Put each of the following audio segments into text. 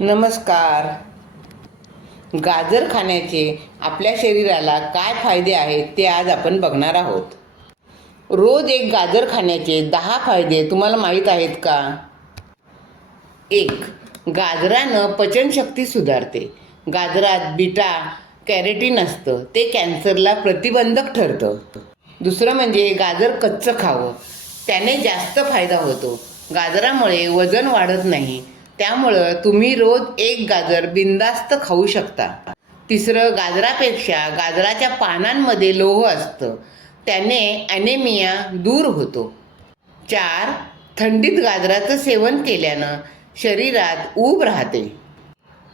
नमस्कार. गाजर खाण्याचे आपल्या शरीराला काय फायदे आहेत ते आज आपण बघणार आहोत. रोज एक गाजर खाण्याचे दहा फायदे तुम्हाला माहीत आहेत का? एक गाजरानं पचनशक्ती सुधारते. गाजरात बीटा कॅरेटीन असतं. ते कॅन्सरला प्रतिबंधक ठरतं. दुसरं म्हणजे गाजर कच्चं खावं. त्याने जास्त फायदा होतो. गाजरामुळे वजन वाढत नाही. त्यामुळं तुम्ही रोज एक गाजर बिंदास्त खाऊ शकता. तिसरं गाजरापेक्षा गाजराच्या पानांमध्ये लोह असतं. त्याने ॲनेमिया दूर होतो. चार थंडीत गाजराचं सेवन केल्यानं शरीरात ऊब राहते.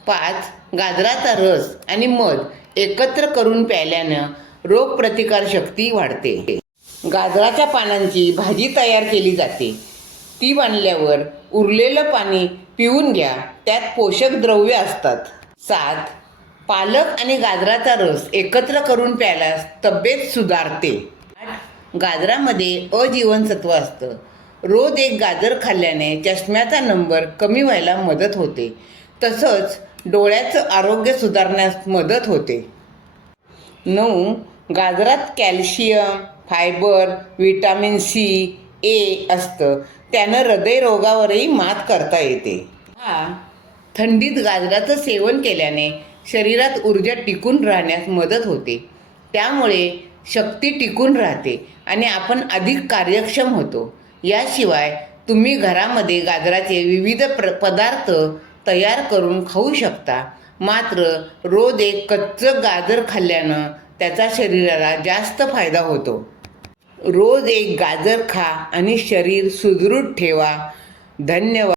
पाच गाजराचा रस आणि मध एकत्र करून प्यायल्यानं रोगप्रतिकारशक्ती वाढते. गाजराच्या पानांची भाजी तयार केली जाते. ती बांधल्यावर उरलेलं पाणी पिऊन घ्या. त्यात पोषक द्रव्य असतात. सात पालक आणि गाजराचा रस एकत्र करून प्यायल्यास तब्येत सुधारते. आठ गाजरामध्ये अजीवनसत्व असतं. रोज एक गाजर खाल्ल्याने चष्म्याचा नंबर कमी व्हायला मदत होते. तसंच डोळ्याचं आरोग्य सुधारण्यास मदत होते. नऊ गाजरात calcium fibre vitamin C A असतं. त्यानं हृदयरोगावरही मात करता येते. हा. थंडीत गाजराचं सेवन केल्याने शरीरात ऊर्जा टिकून राहण्यास मदत होते. त्यामुळे शक्ती टिकून राहते आणि आपण अधिक कार्यक्षम होतो. याशिवाय तुम्ही घरामध्ये गाजराचे विविध प्र पदार्थ तयार करून खाऊ शकता. मात्र रोज एक कच्चं गाजर खाल्ल्यानं त्याचा शरीराला जास्त फायदा होतो. रोज एक गाजर खा आणि शरीर सुदृढ ठेवा. धन्यवाद.